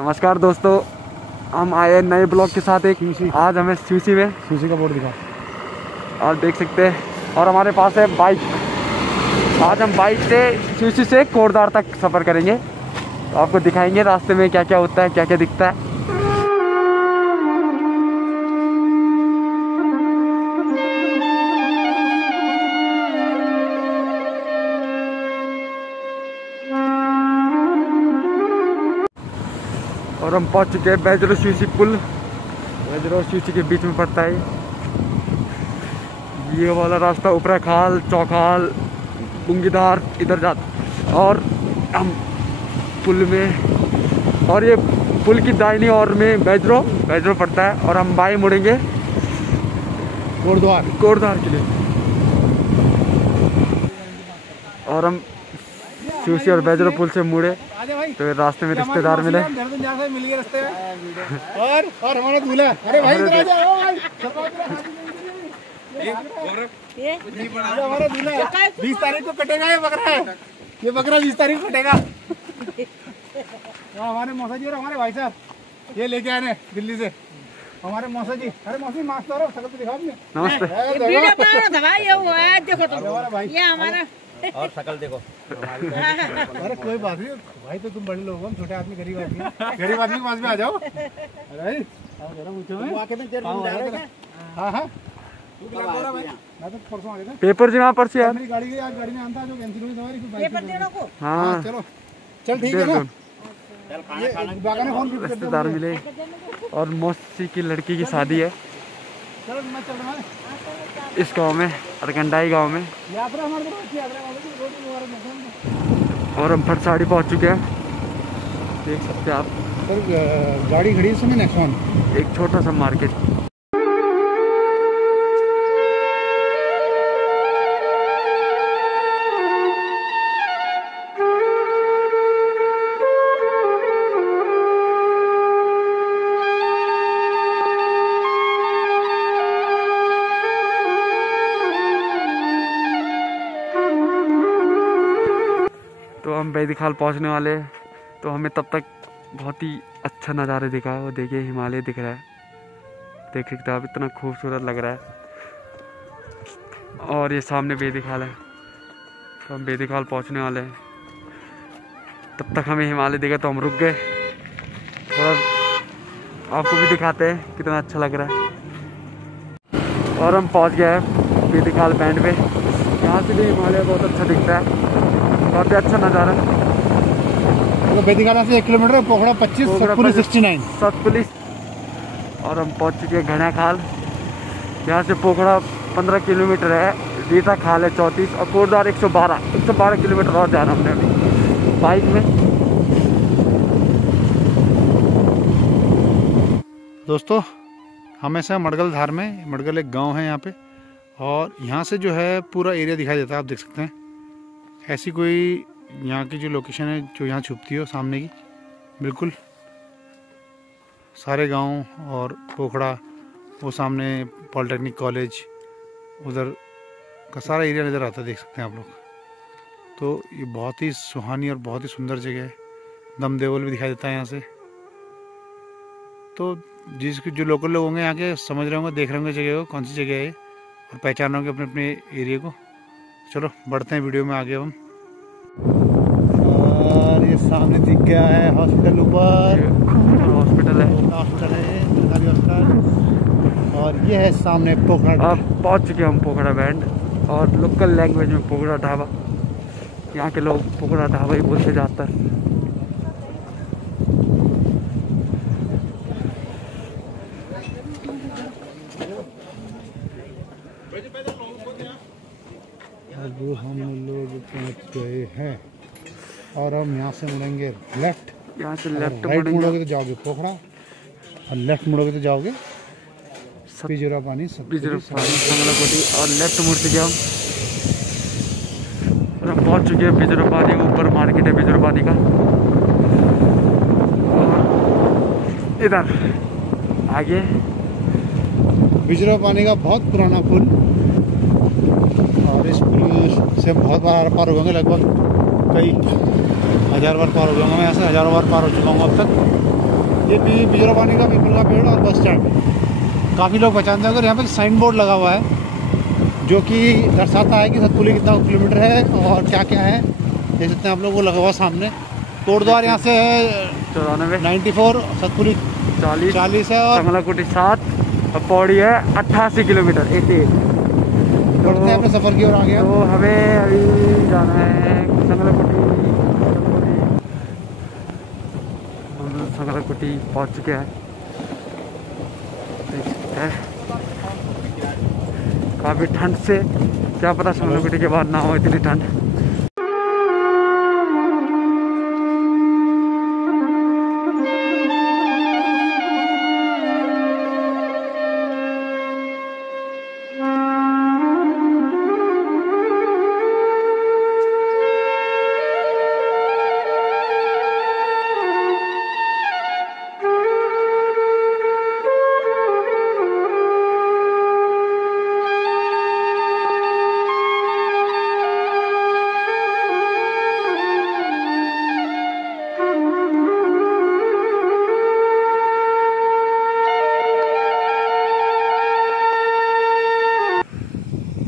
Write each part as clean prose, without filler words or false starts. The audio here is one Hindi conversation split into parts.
नमस्कार दोस्तों, हम आए नए ब्लॉग के साथ। एक आज हमें सूसी का बोर्ड दिखा और देख सकते हैं। और हमारे पास है बाइक। आज हम बाइक से सूसी से कोटद्वार तक सफ़र करेंगे, तो आपको दिखाएंगे रास्ते में क्या क्या होता है, क्या क्या दिखता है। और हम पहुंच चुके हैं बैजरो सूसी पुल। बैजरो सूसी के बीच में पड़ता है ये वाला रास्ता। ऊपर खाल, चौखाल, बुंगीदार इधर जाता। और हम पुल में, और ये पुल की दाहिनी ओर में बैजरो पड़ता है। और हम बाएं मुड़ेंगे कोटद्वार के लिए। और हम सूसी और बैजरो पुल से मुड़े तो रास्ते में रिश्तेदार मिले। मिल गए रास्ते में। और हमारा दूल्हा, अरे भाई इधर आ जाओ हमारा दूल्हा 20 तारीख को कटेगा ये बकरा है। ये बकरा 20 तारीख को कटेगा। हमारे मौसा जी और हमारे भाई साहब ये लेके आए दिल्ली से। हमारे मौसा जी, अरे मौसी मास्क तो शकल तो दिखाओ अपने। नमस्ते। और शकल देखो। अरे कोई बात नहीं भाई, तो तुम बड़े लोग हो, हम छोटे आदमी गरीब आदमी। गरीब आदमी के पास में आ जाओ। अरे हाँ परसों आ गया पेपर जमा पर्ची यार। मेरी गाड़ी आज गाड़ी में आता जो कैंसिल हुई सवारी। पेपर देना को। हाँ चलो चल ठीक है ना। रिश्तेदार मिले और मौसी की लड़की की शादी है इस गांव में, अरकंडाई गांव में। और हम फटसाड़ी पहुंच चुके हैं, देख सकते हैं आप। सर गाड़ी खड़ी है नेक्सॉन, एक छोटा सा मार्केट। तो हम बैदीखाल पहुंचने वाले, तो हमें तब तक बहुत ही अच्छा नज़ारा दिखा। वो देखिए हिमालय दिख रहा है, देख सकते हैं आप, इतना खूबसूरत लग रहा है। और ये सामने बैदीखाल है, तो हम बैदीखाल पहुंचने वाले हैं। तब तक हमें हिमालय दिखा तो हम रुक गए। थोड़ा आपको भी दिखाते हैं कितना अच्छा लग रहा है। और हम पहुंच गए हैं बैदीखाल बैंड पे। यहाँ से भी हिमालय बहुत अच्छा दिखता है, काफ़ी अच्छा नज़ारा। बैदीखाल से 1 किलोमीटर, पोखड़ा 25, सतपुली 69 सतपुली। और हम पहुंच चुके हैं घना खाल। यहाँ से पोखड़ा 15 किलोमीटर है, रीटा खाल है 34, और कोटद्वार 112 किलोमीटर और जाना हमने अभी बाइक में। दोस्तों हमें से मड़गल धार में, मड़गल एक गांव है यहाँ पे। और यहाँ से जो है पूरा एरिया दिखाई देता है, आप देख सकते हैं। ऐसी कोई यहाँ की जो लोकेशन है जो यहाँ छुपती हो सामने की, बिल्कुल सारे गांव और पोखड़ा, वो सामने पॉलिटेक्निक कॉलेज, उधर का सारा एरिया नज़र आता है, देख सकते हैं आप लोग। तो ये बहुत ही सुहानी और बहुत ही सुंदर जगह है। दमदेवल भी दिखाई देता है यहाँ से। तो जो लोकल लोग होंगे यहाँ के समझ रहे होंगे, देख रहे होंगे जगह को, कौन सी जगह है, और पहचान रहे होंगे अपने अपने एरिया को। चलो बढ़ते हैं वीडियो में आगे हम। और ये सामने दिख गया है हॉस्पिटल, ऊपर हॉस्पिटल है सरकारी हॉस्पिटल। और ये है सामने पोखड़ा। अब पहुंच चुके हम पोखड़ा बैंड, और लोकल लैंग्वेज में पोखड़ा ढाबा। यहाँ के लोग पोखड़ा ढाबा ही बोलते जाता है। अब हम लोग पहुँच गए हैं और हम यहाँ से मुड़ेंगे लेफ्ट। यहाँ से लेफ्ट राइट मुड़ोगे तो जाओगे पोखड़ा, और लेफ्ट मुड़ोगे तो जाओगे बिजरा पानी, संगलाकोटी। और लेफ्ट मुड़ चुके हम, और हम पहुँच चुके हैं बिजरा पानी। ऊपर मार्केट है बिजरा पानी का। और इधर आगे बिजरा पानी का बहुत पुराना पुल। और इस पुल से बहुत बार पार हो गए, लगभग कई 1000 बार पार हो गया मैं। यहाँ से हज़ारों बार पार हो चुका हूँ अब तक। ये बिजराबानी का पीपल का पेड़ और बस स्टैंड। काफ़ी लोग पहचानते हैं। अगर यहाँ पे साइन बोर्ड लगा हुआ है जो कि दर्शाता है कि सतपुली कितना किलोमीटर है और क्या क्या है, देख सकते हैं आप लोग, वो लगा हुआ सामने। कोटद्वार यहाँ से है 94, सतपुली 40 है और संगलाकुटी 7 और पौड़ी है 88 किलोमीटर 88। बढ़ते हैं अपने सफ़र की ओर आ गया। तो हमें अभी जाना है संगलाकुटी। हम संगलाकुटी पहुँच चुके हैं, देख सकते हैं। काफ़ी ठंड से, क्या पता संगलाकुटी के बाद ना हो इतनी ठंड।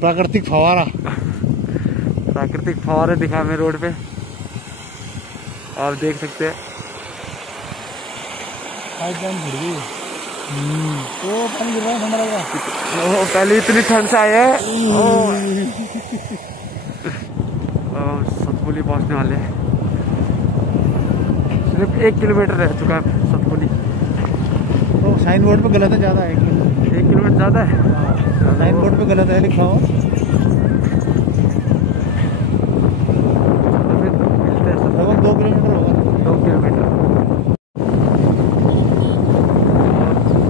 प्राकृतिक फवारा, प्राकृतिक फवारे दिखा हमें रोड पे, आप देख सकते हैं। तो पानी गिर रहा है, ठंडा लग रहा है। पहले इतनी ठंड से आए हैं। सतपुली पहुंचने वाले हैं, सिर्फ 1 किलोमीटर रह चुका है सतपुली। तो साइन बोर्ड पे गलत है, ज़्यादा है 1 किलोमीटर ज़्यादा है। साइन बोर्ड पे गलत है लिखा हो। लगभग 2 किलोमीटर होगा। 2 किलोमीटर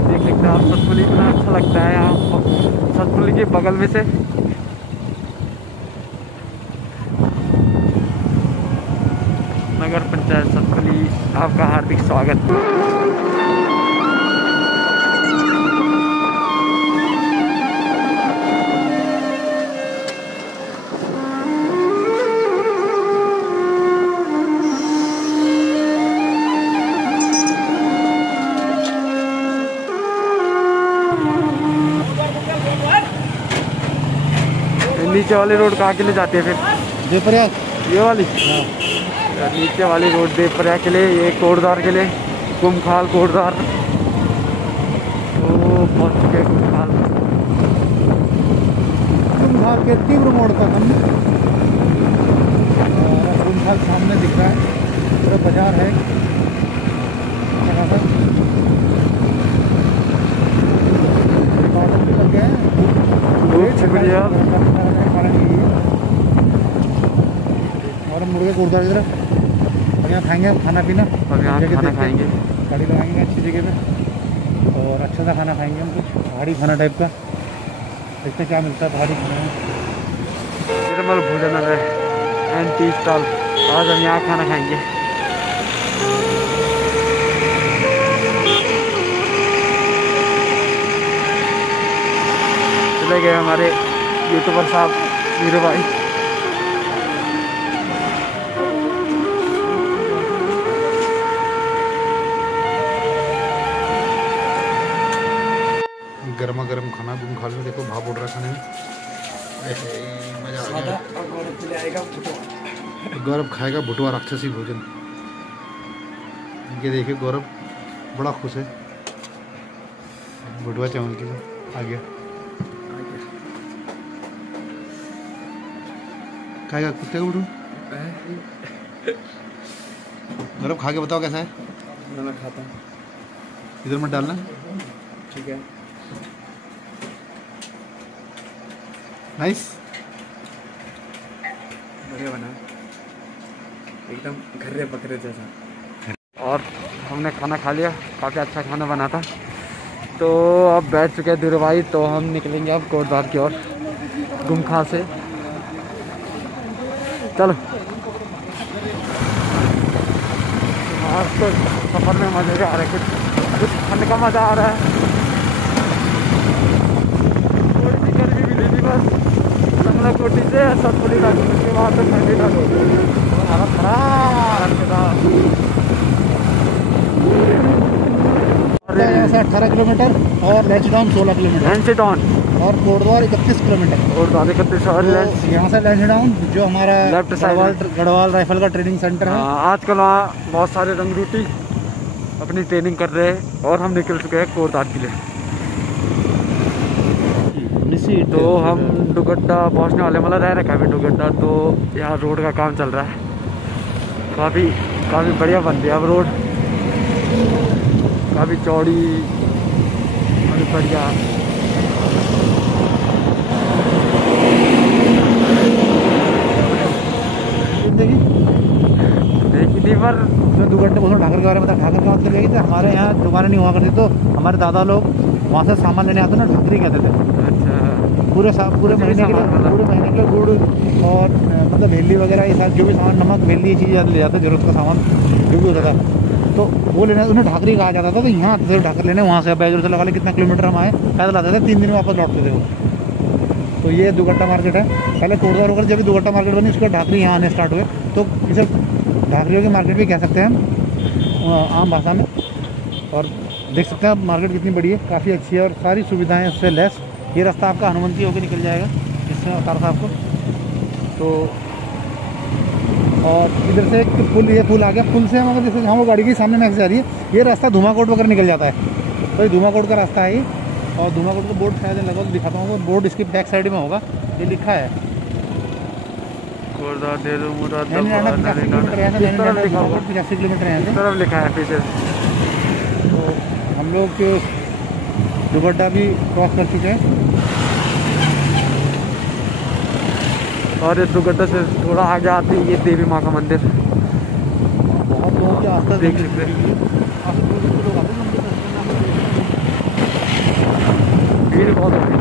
देख सकते हैं आप। सतपुली इतना अच्छा लगता है यहाँ, सतपुली के बगल में से। नगर पंचायत सतपुली, आपका हार्दिक स्वागत। नीचे वाली रोड कहाँ के लिए जाती है फिर? देवप्रयाग, ये वाली। नीचे वाली रोड देवप्रयाग के लिए, ये कोटद्वार के लिए, कुमखाल कोटद्वार। तो पहुँच चुके हैं कुमखाल के तीव्र मोड़ तक हम। कुमखाल सामने दिख रहा है, पूरा बाजार है। और हम मुर्गे गुरुद्वारा की तरफ, और यहाँ खाएंगे खाना पीना। अब यहाँ खाना खाएंगे, गाड़ी लगाएंगे अच्छी जगह पे और अच्छा सा खाना खाएंगे हम, कुछ पहाड़ी खाना टाइप का। देखते हैं क्या मिलता है पहाड़ी खाने में। निर्मल भोजनालय एंड टी स्टॉल, आज हम यहाँ खाना खाएंगे। चले गए हमारे यूट्यूबर साहब वीरू भाई। गर्मा गर्म खाना कुमखाल में, देखो भाप उड़ रहा खाने में। मजा आ गया। गौरव खाएगा भुटवा राक्षसी भोजन। ये देखिए गौरव बड़ा खुश है, भुटवा चावल के लिए आ गया। खाएगा कुत्ते का भुटवा? गौरव खा के बताओ कैसा है। मैं खाता हूँ, इधर मत डालना, ठीक है। नाइस, बढ़िया बना, एकदम घर्रे बकरे जैसा। और हमने खाना खा लिया, काफ़ी अच्छा खाना बना था। तो अब बैठ चुके हैं धीरू भाई, तो हम निकलेंगे अब कोटद्वार की ओर कुमखाल से। चलो, आज तो सफ़र में मज़े आ रहे, कुछ ठंड का मज़ा आ रहा है। थोड़ी सी गर्मी भी ली थी बस, संगलाकोटी से सतपुली तक, उसके बाद तो ठंडी तक हालत खराब रखे था। कोटद्वार यहाँ से 18 किलोमीटर और लैंसडाउन 16 किलोमीटर। लैंसडाउन और कोटद्वार 31 किलोमीटर। कोटद्वार 31 और तो यहाँ से लैंसडाउन जो हमारा लेफ्ट साइड गढ़वाल राइफल का ट्रेनिंग सेंटर है। आजकल वहाँ बहुत सारे रंगरूटी अपनी ट्रेनिंग कर रहे हैं और हम निकल चुके हैं कोटद्वार के लिए। तो हम डुगड्डा पहुँचने वाले, मतलब रह रखा है डुगड्डा। तो यहाँ रोड का काम चल रहा है, काफ़ी बढ़िया बन रही है अब रोड, काफ़ी चौड़ी, काफ़ी बढ़िया। देखी थी पर उसमें 2 घंटे बहुत ढाकर के बारे में था। ढाकर का मतलब यही था, हमारे यहाँ दुकानें नहीं हुआ करती तो हमारे दादा लोग वहाँ से सामान लेने आते ना, ढाकरी कहते थे। अच्छा, पूरे महीने के लिए गुड़ और मतलब भेली वगैरह ये साथ जो भी सामान, नमक भेली, ये चीज़ें ले जाते, जरूरत का सामान जो भी होता था तो वो लेने उन्हें ढाकरी कहा जाता था। तो यहाँ आते थे ढाकर लेने, वहाँ से बैजूर से लगा ले कितना किलोमीटर हम आए, पैदल आते थे, 3 दिन में वापस लौटते थे वो। तो ये दुगट्टा मार्केट है। पहले कोटद्वार होकर जब भी दुगट्टा मार्केट बनी, उसके बाद ढाकरी यहाँ आने स्टार्ट हुए, तो इसे ढाकरियों की मार्केट भी कह सकते हैं हम आम भाषा में। और देख सकते हैं आप मार्केट कितनी बड़ी है, काफ़ी अच्छी है और सारी सुविधाएं उससे लेस। ये रास्ता आपका हनुमंती होकर निकल जाएगा, जिससे बता रहा था आपको। तो और इधर से एक पुल, ये पुल आ गया। पुल से हम अगर जैसे हम वो गाड़ी के सामने में जा रही है, ये रास्ता धुमाकोट वगैरह निकल जाता है। तो ये धुमाकोट का रास्ता है ये। और धुमाकोट का बोर्ड शायद लगा दिखाता हूँ, बोर्ड इसकी बैक साइड में होगा, ये लिखा है कोटद्वार, देहरादून, मुरादाबाद, 85 किलोमीटर यहाँ से तरफ लिखा है पीछे। तो हम लोग दुगड्डा भी क्रॉस कर चुके हैं। और इस दुगड्डा से थोड़ा आगे आते ही ये देवी माँ का मंदिर, बहुत लोगों की आस्था देख सकते हैं, भीड़ बहुत होती है,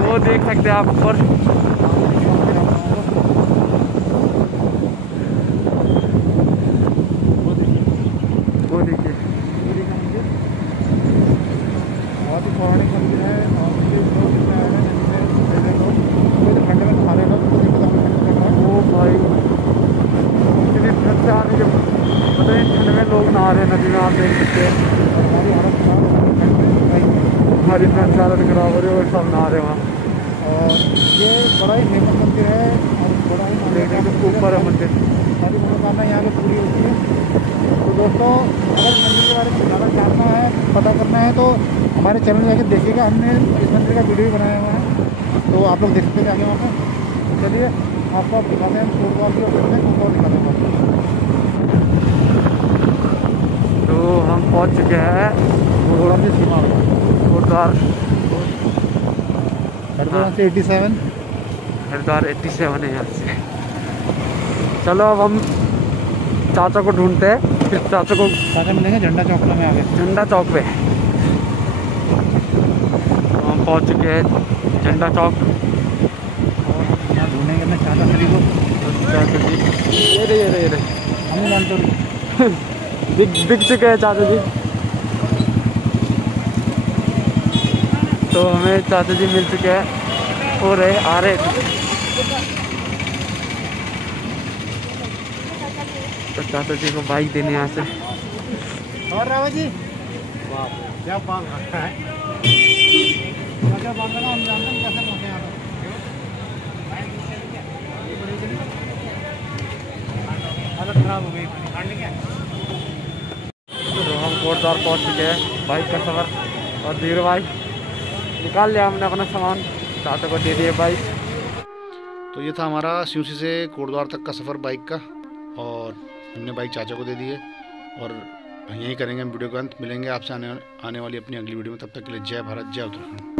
वो देख सकते हैं आप ऊपर। वो देखिए, बहुत ही पौराणिक मंदिर है। और ठंडे में खा लेना, वो भाई इतनी ठंड से आने के पता नहीं ठंड में लोग नहा रहे नदी में, आप देख सकते हैं। हमारी हालत खराब, हमारी फ्रेंड हालत खराब हो रही है और सब नहा रहे वहाँ। और ये बड़ा ही फेमस मंदिर है और बड़ा ही देखने के ऊपर है मंदिर, सारी मनोकामना यहाँ पे पूरी होती है। तो दोस्तों, अगर मंदिर के बारे में ज़्यादा जानना है, पता करना है, तो हमारे चैनल में जाकर देखिएगा, हमने इस मंदिर का वीडियो भी बनाया हुआ है, तो आप लोग देख सकते हैं आगे वहाँ पर। चलिए आपको आप दिखाते हैं कोटद्वार की, और दिखाते हैं आपको। तो हम पहुँच चुके हैं कोटद्वार की सीमा पर। कोटद्वार, हरिद्वार से 87, हरिद्वार 87 है यहाँ से। चलो अब हम चाचा को ढूंढते हैं, फिर चाचा को मिलेंगे झंडा चौक में आगे, झंडा चौक पे। तो हम पहुँच चुके हैं झंडा चौक। और यहाँ ढूंढेंगे अपने चाचा श्री को। चाचा जी ये रहे हम नहीं जानते, दिख चुके हैं चाचा जी। तो हमें चाचा जी मिल चुके हैं, हो रहे आ रहे थे। तो चाचा जी को बाइक देने यहाँ से। और रावत जी क्या बात रखा है, क्या बात करना, हम जानते हैं कैसे पहुँचे यहाँ पर। हालत खराब हो गई, तो हम कोटद्वार पहुँच चुके हैं, बाइक का सफ़र। और धीरे भाई निकाल लिया हमने अपना सामान, चाचा को दे दिए बाइक। तो ये था हमारा सियूसी से कोटद्वार तक का सफ़र बाइक का, और हमने बाइक चाचा को दे दी है। और यहीं करेंगे हम वीडियो का अंत। मिलेंगे आपसे आने वाली अपनी अगली वीडियो में, तब तक के लिए जय भारत, जय उत्तराखंड।